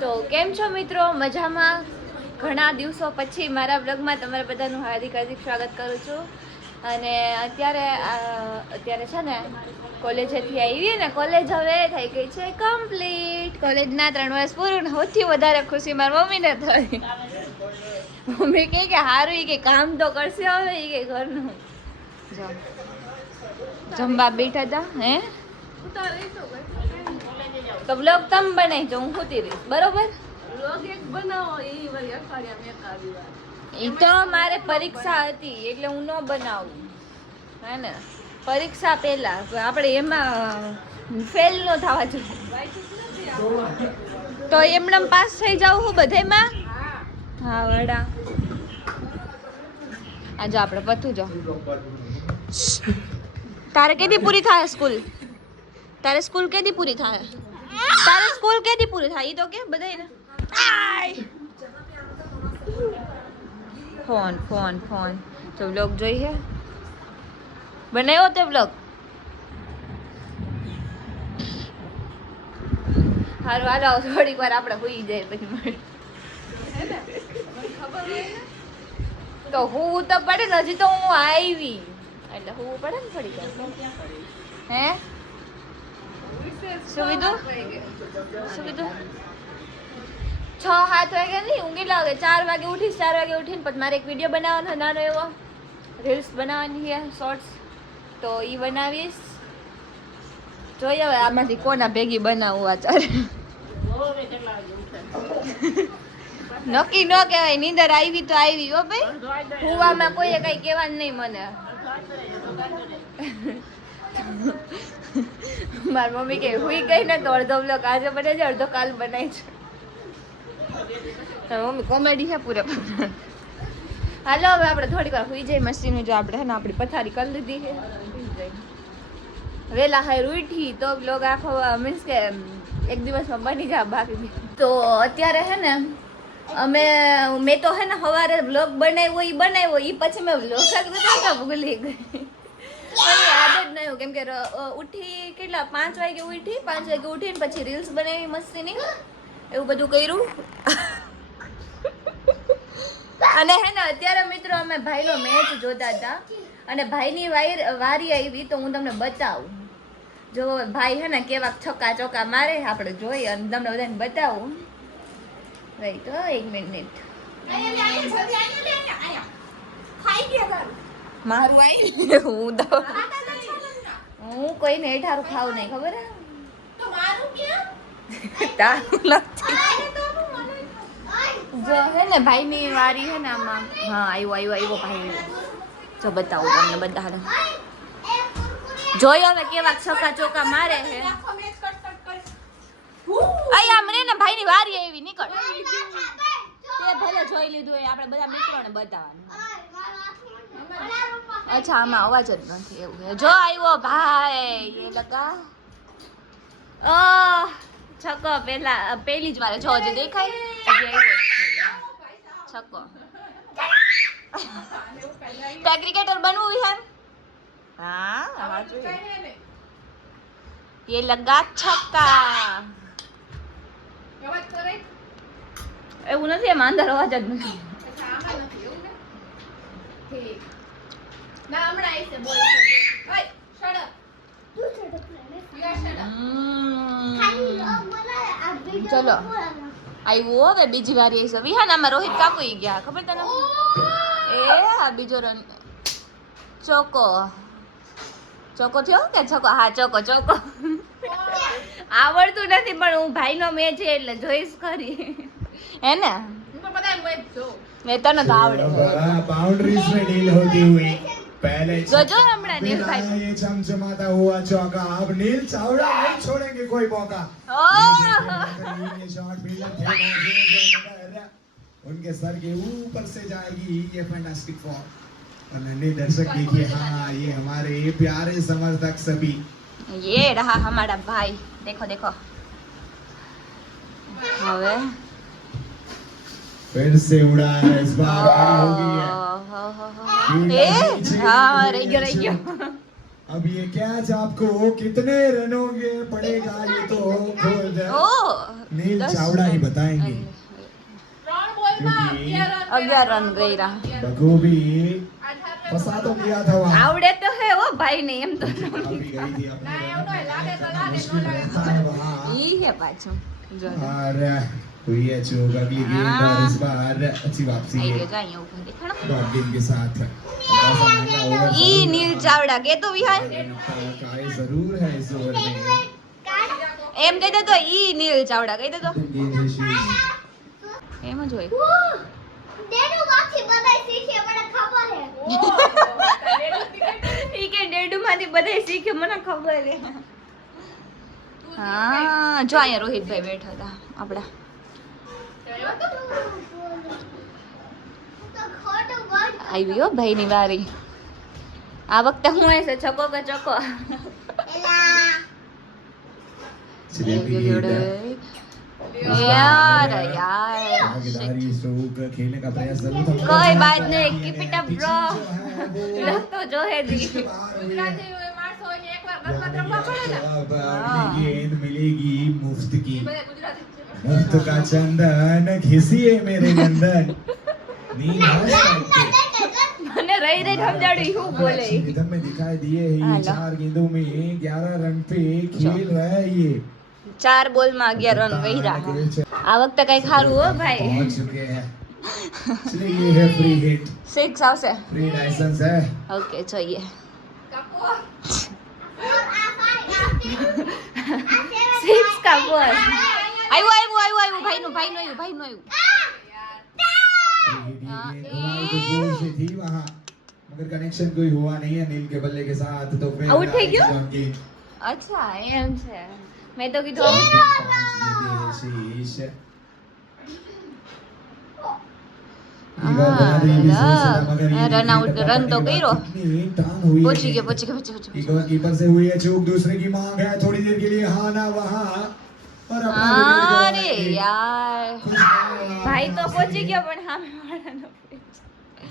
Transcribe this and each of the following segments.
તો કેમ છો મિત્રો? મજામાં? ઘણા દિવસો પછી મારા બ્લોગમાં તમારા બધાનું હાર્દિક સ્વાગત કરું છું. અને અત્યારે છે ને કોલેજેથી આવી ને, કોલેજ હવે થઈ ગઈ છે કમ્પ્લીટ. કોલેજના 3 વર્ષ પૂરું. સૌથી વધારે ખુશી મારી મમ્મીને થઈ. મમ્મી કહે કે સારું, કે કામ તો કરશે હવે, કે ઘરનું જમવા બેઠા હતા. હે તો બ્લોગ તમે બનાવી જો, હું ખોતી રહીશ, બરોબર? એ તો મારે પરીક્ષા હતી એટલે હું ન બનાવું, હે ને? પરીક્ષા પહેલા આપણે એમાં ફેલ ન થવા જોઈએ, તો એમને પાસ થઈ જાવ હું બધામાં. હા વડા, આજે આપણે પતું જો. તારે કેદી પૂરી થાય સ્કૂલ? તારે સ્કૂલ કેદી પૂરી થાય? તારે સ્કૂલ કેદી પૂરી થાય? ઈ તો કે બધાયને. ફોન ફોન ફોન તો વ્લોગ જોઈએ. બનાવ્યો તે વ્લોગ? હારું હાલો, થોડીક વાર આપણે હોઈ જાય પછી મળે. તો હું તો પડે ને, હજી તો હું આવી એટલે હું પડે ને થોડીક વાર. હે શું કીધું? 6-7 વાગે નહીં, હું કેટલા વાગે? 4 વાગે ઉઠીશ. 4 વાગે ઉઠીને પછી મારે એક વિડીયો બનાવવાનો નાનો એવો, રીલ્સ બનાવવાની છે, શોર્ટ્સ, તો એ બનાવીશ. જોઈએ હવે આમાંથી કોના ભેગી બનાવું આચારે. નક્કી ન કહેવાય, નીંદર આવી તો આવી હો ભાઈ. હુવામાં કોઈએ કઈ કહેવાનું નહીં મને. મારી મમ્મી કે હુઈ ગઈ ને તો અડધો બ્લોગ આજે બને છે, અડધો કાલ બનાવી છે. મમ્મી કોમેડી છે પૂરેપૂરી. હાલો હવે આપણે થોડીક વાર હુઈ જઈએ. મસ્તીનું જો આપણે હે ને આપણી પથારી કરી લીધી છે. વેલા હાર ઉઠી તો બ્લોગ આખો મીન્સ કે એક દિવસમાં બની જાય. બાકી તો અત્યારે હે ને મેં તો હે ને સવારે બ્લોગ બનાવ્યો એ પછી મેં બ્લોગ ભૂલી ગઈ. મને યાદ જ નહીં, કેમ કે ઉઠી કેટલા 5 વાગે ઉઠી. 5 વાગે ઉઠીને પછી રીલ્સ બનાવી મસ્તીની, એવું બધું કર્યું. અને હે ને અત્યારે મિત્રો અમે ભાઈનો મેચ જોતા હતા અને ભાઈની વારી આવી તો હું તમને બતાવું. જો ભાઈ હે ને કેવા છક્કા ચોક્કા મારે આપણે જોઈએ અને તમને બધાને બતાવું. Right, 1 minute. મારું આવી હું કોઈને હેઠારું ખાવું નહીં, ખબર હે? તારું નથી. જો હે ને ભાઈની વારી હે ને આમાં. હા આવ્યો ભાઈ. જો બતાવું તમને બધાને. જોયો હવે કેવા છક્કા ચોક્કા મારે છે. અહીંયા મને ને ભાઈની વારી આવી, નીકળ. તે ભલે જોઈ લીધું એ આપણે બધા મિત્રોને બતાવવાનું. અચ્છા, આમાં અવાજ જ નથી. એવું જો આવ્યો ભાઈ. એ લગા છક્કો પહેલી જ વારે જો હજી દેખાય છક્કો. ત્યાં ક્રિકેટર બનવું છે? હા, ये लगा छक्का. એવું નથી, એમાં અંદર અવાજ જ નથી. ચલો આવ્યો હવે બીજી વાર. વિહાન આમાં રોહિત કાપુ ગયા, ખબર તને? આ બીજો રન. ચોકો થયો કે છકો? હા ચોકો. આવડતું નથી પણ હું ભાઈનો મેચ છે એટલે જોઈશ ખરી, હે ને? મેં તને તો આવડે. बाउंड्रीज में डील होती हुई पहले જોજો હમણાં નીલ ભાઈ ये चमचमाता हुआ चौका. अब नील चावड़ा नहीं छोड़ेंगे कोई मौका. ये शॉट फील्डर थे, उनके सर के ऊपर से जाएगी ये फैंटास्टिक फॉल. और नन्हे दर्शक देखिए, हाँ ये हमारे ये प्यारे समर्थक सभी. ये रहा हमारा भाई. देखो હવે फिर से उड़ा है इस बार. हो गई है. હા રહી ગયો. अब ये कैच आपको कितने रनों के पड़ेगा ये तो खुद ઓ नील 10 चावड़ा ही बताएंगे 11 रन ગયરા बखूबी फंसा तो दिया था वहाँ આવડે તો હે ઓ ભાઈ ને એમ તો अभी गई थी अपने मुश्किल रहता है वहाँ ઈ હે પાછું જો और हुई है चूक अगली गेंद और इस बार अच्छी वापसी આઈ है ગયો જાય ઉભો દેખાણો रॉबिन के साथ थोड़ा सा महंगा ओवर ઈ નીલ ચાવડા કે तो વિહાર काय जरूर है इस ओवर में એમ કહી દે તો ઈ નીલ ચાવડા કહી દે તો गेंद है शीश એમ જ હોય ડેડુ માંથી બધાય શીખે મને ખબર હે ઈ કે ડેડુ માંથી બધાય શીખ્યું મને ખબર હે હા જો અહીંયા રોહિતભાઈ બેઠા હતા આપડા તો ખોટું બોલ આવી હો ભાઈની વારી આ વખતે હું હશે છકો કે ચકો એલા चलिए अभी गेंद यार यार भागीदारी स्ट्रोक खेलने का प्रयास जरूर था कोई बात नहीं कीप इट अप ब्रो लग तो जो है दी अब अगली गेंद मिलेगी मुफ्त की मुफ्त का चंदन घिसिए मेरे नंदन नील મને રહી રહી સમજાડ્યું શું બોલે ઈ. रिदम में दिखाई दिए है ये हेलो। 4 गेंदों में 11 रन पे खेल रहा है ये 4 બોલમાં 11 રન ગયરા આ વખતે કઈ ખારું હો ભાઈ पहुंच चुके हैं चलिए ये है फ्री हिट 6 આવશે फ्री लाइसेंस है ઓકે જોઈએ સિક્સ કા બોલ આવ્યો આવ્યો આવ્યો આવ્યો ભાઈનું ભાઈનું આવ્યું ભાઈનું આવ્યું ये जोर से थी वहाँ मगर कनेक्शन कोई हुआ नहीं है नील के बल्ले के साथ तो फिर आउट થઈ ગયો? गेंद અચ્છા એમ છે મેં તો કીધું આવું पांच गेंदें शेष इधर बना दी भी सिलसिला, मगर ये रन आउट देखिए रन तो टप्पा કર્યો कितनी टांग हुई है પહોંચી ગયો પહોંચી ગયો પહોંચી ગયો एक और कीपर से हुई है चूक दूसरे की मांग है थोड़ी देर के लिए हाँ ना वहाँ और अपना અરે विकेट गंवाएंगे। યાર खुशहाल ભાઈ તો પહોંચી ગયો પણ સામે વાળાનો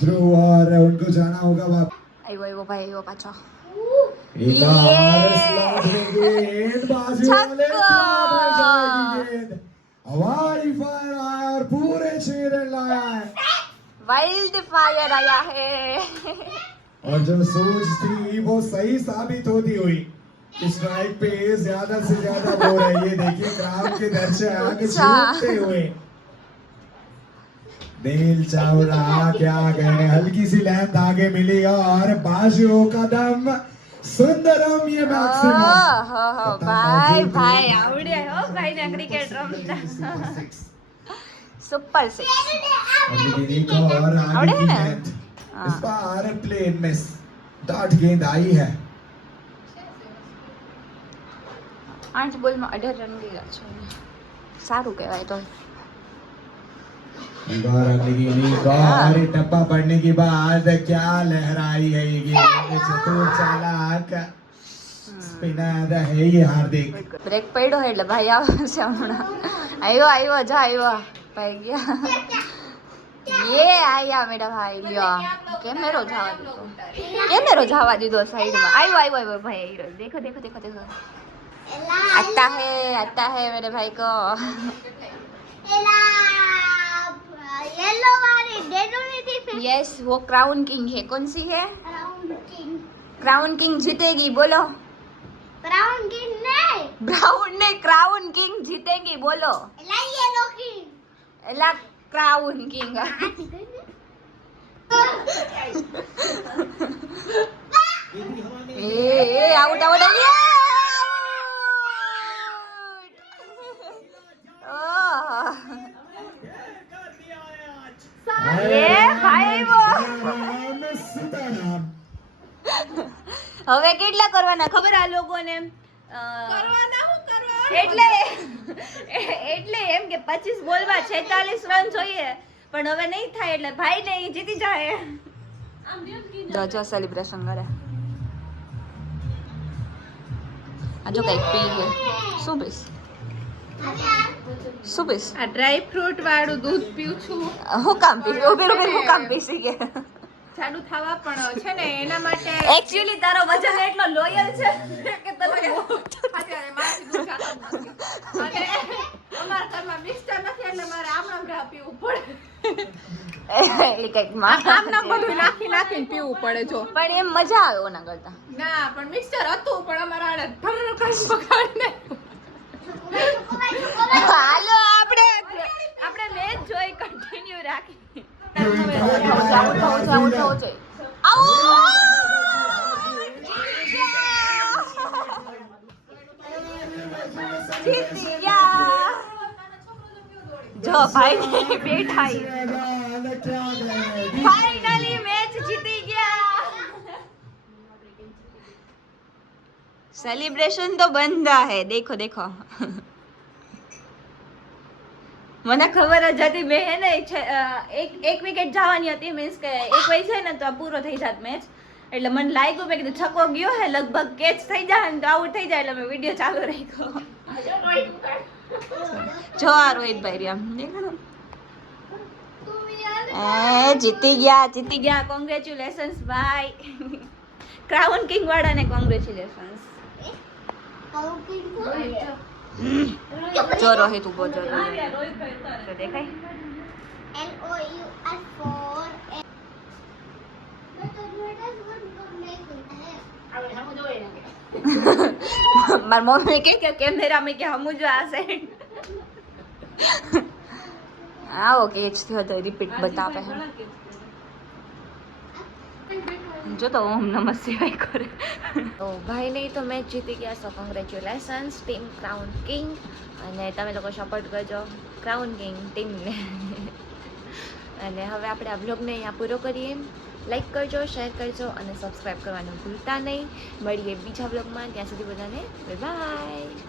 ध्रुव और उनको जाना होगा वापस આવ્યો આવ્યો ભાઈ આવ્યો પાછો एक बार स्लॉट में गेंद बाजू वाले छक्का! स्लॉट में जाएगी गेंद हवाई फायर आया और पूरे 6 रन लाया है वाइल्ड फायर आया है और जो सोच थी वो सही साबित होती हुई कि स्ट्राइक पे ज्यादा से ज्यादा बोल है ये देखिए क्राउड के दर्शक आगे अच्छा। छूटते हुए नील चावड़ा क्या कहने हल्की सी लेंथ आगे मिली और बाजुओं का दम सुंदरम ये मैक्सिमम ઓહો ભાઈ ભાઈ આવડે હો ભાઈ ને ક્રિકેટ રમતા સુપર 6 लेकिन एक और आगे आवड़े की है ना? लेंथ हाँ। इस बार प्लेन मिस डॉट गेंद आई है 8 બોલમાં 18 રન ગયા છો સારું કહેવાય તો एक और अगली गेंद एक और टप्पा पड़ने के बाद क्या लहराई है ये गेंद चतुर चालाक स्पिनर है ये हार्दिक બ્રેક પડ્યો એટલે ભાઈ આવશે હમણાં આવ્યો આવ્યો જા આવ્યો ભાઈ ગયા ये आया मेरा भाई लियो कैमरो जावा दीदो कैमरो जावा दीदो साइड में आयो आयो आयो भाई आयो देखो देखो देखो देखो आता है मेरे भाई को એલા येलो वाली डेडू ने थी फिर यस वो क्राउन किंग है कौन सी है क्राउन किंग क्राउन किंग जीतेगी बोलो क्राउन किंग नहीं ब्राउन ने क्राउन किंग जीतेगी बोलो एला येलो किंग एला क्राउन किंग ए आउट आउट ये भाई वो सीताराम હવે કેટલા કરવાના ખબર આ લોકોને એટલે એટલે એમ કે 25 બોલમાં 46 રન જોઈએ પણ હવે નહીં થાય એટલે ભાઈ ને ઈ જીતી જાય જો સેલિબ્રેશન કરે આ જો કઈ પી છે શું પીસ શું પીસ આ ડ્રાય ફ્રૂટ વાળું દૂધ પીઉં છું હું કામ પીસ ઉભી ઉભી હું કામ પીસી કે જાડુ થવા પણ છે ને એના માટે એકચ્યુઅલી તારો વજન એટલો લોયલ છે કે તને અત્યારે મારાથી દૂધ જાતો જ નથી. અને અમારા ઘરમાં મિક્સર નથી એટલે મારે આમનામ રાહ પીવું પડે. એટલે કઈક આમનામ બધું નાખીને પીવું પડે જો. પણ એમ મજા આવે ઓના કરતા. ના પણ મિક્સર હતું પણ અમારા આડે ઢમર કરી બગાડને. હાલો આપણે મેચ જોઈ કન્ટિન્યુ રાખી. જીતી ગયા. જો ભાઈ બેઠા ફાઇનલી મેચ જીતી ગયા. सेलिब्रेशन तो बंदा है देखो देखो. મને ખબર જ હતી મેં હે ને એક વિકેટ જવાની હતી મીન્સ કે એક વહી છે ને તો પૂરો થઈ જાત મેચ એટલે મને લાગ્યું મેં કીધું છક્કો ગયો હે લગભગ કેચ થઈ જાય ને તો આઉટ થઈ જાય એટલે મેં વિડીયો ચાલુ રાખ્યો. જો આ રોહિતભાઈ રહ્યા જીતી ગયા કોંગ્રેચ્યુલેશન્સ ભાઈ. ક્રાઉન કિંગ વાળાને કોંગ્રેચ્યુલેશન્સ. જો રોહિત ઉભો જો દેખાય મારી મમ્મી કે કેમેરા में કે હમુ જો આ સાઈડ આવો કેચ થયો તો રિપીટ બતાવે હે જો તો ઓમ નમઃ શિવાય કરે. તો ભાઈ નહીં તો મેચ જીતી ગયા સો કોંગ્રેચ્યુલેશન્સ ટીમ ક્રાઉન કિંગ. અને તમે લોકો સપોર્ટ કરજો ક્રાઉન કિંગ ટીમને. અને હવે આપણે આ બ્લોગને અહીંયા પૂરો કરીએ. લાઈક કરજો, શેર કરજો અને સબસ્ક્રાઈબ કરવાનું ભૂલતા નહીં. મળીએ બીજા બ્લોગમાં. ત્યાં સુધી બધાને બાય બાય.